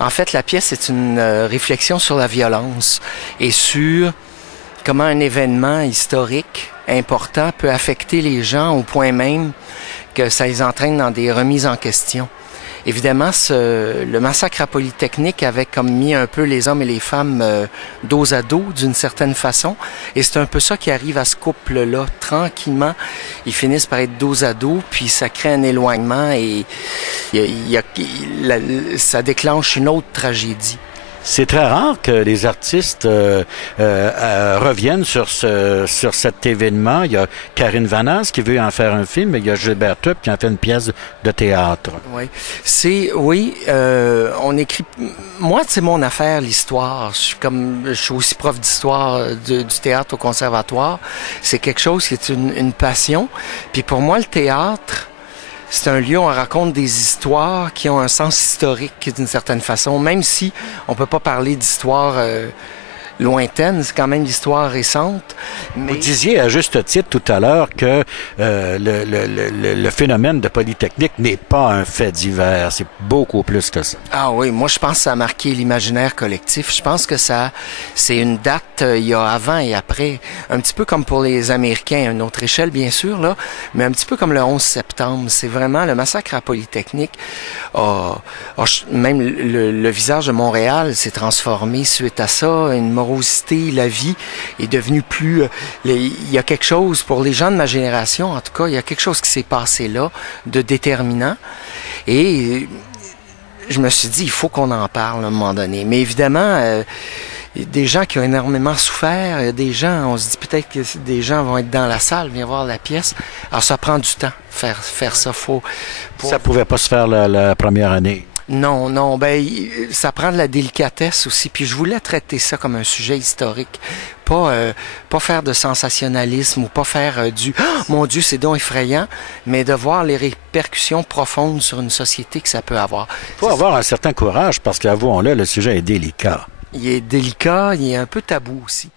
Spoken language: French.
En fait, la pièce est une réflexion sur la violence et sur comment un événement historique important peut affecter les gens au point même que ça les entraîne dans des remises en question. Évidemment, le massacre à Polytechnique avait comme mis un peu les hommes et les femmes dos à dos d'une certaine façon. Et c'est un peu ça qui arrive à ce couple-là. Tranquillement, ils finissent par être dos à dos, puis ça crée un éloignement et ça déclenche une autre tragédie. C'est très rare que les artistes reviennent sur cet événement. Il y a Karine Vanasse qui veut en faire un film, mais il y a Gilbert Tup qui en fait une pièce de théâtre. Oui, on écrit. Moi, c'est mon affaire, l'histoire. Je suis aussi prof d'histoire du théâtre au conservatoire. C'est quelque chose qui est une passion. Puis pour moi, le théâtre, c'est un lieu où on raconte des histoires qui ont un sens historique d'une certaine façon, même si on peut pas parler d'histoire lointaine, c'est quand même l'histoire récente. Mais... Vous disiez à juste titre tout à l'heure que le phénomène de Polytechnique n'est pas un fait divers, c'est beaucoup plus que ça. Ah oui, moi je pense que ça a marqué l'imaginaire collectif. Je pense que c'est une date, il y a avant et après, un petit peu comme pour les Américains, à une autre échelle bien sûr, là, mais un petit peu comme le 11 septembre. C'est vraiment le massacre à Polytechnique. Même le visage de Montréal s'est transformé suite à ça, une morosité, la vie est devenue plus... il y a quelque chose, pour les gens de ma génération, en tout cas, il y a quelque chose qui s'est passé là, de déterminant. Et je me suis dit, il faut qu'on en parle à un moment donné. Mais évidemment, il y a des gens qui ont énormément souffert, il y a des gens, on se dit peut-être que des gens vont être dans la salle, venir voir la pièce. Alors ça prend du temps, faire ça. Ça pouvait pas se faire la première année. Non, ça prend de la délicatesse aussi. Puis je voulais traiter ça comme un sujet historique, pas faire de sensationnalisme ou pas faire du mon Dieu, c'est donc effrayant, mais de voir les répercussions profondes sur une société que ça peut avoir. Il faut avoir un certain courage parce qu'avouons-le, le sujet est délicat. Il est délicat, il est un peu tabou aussi.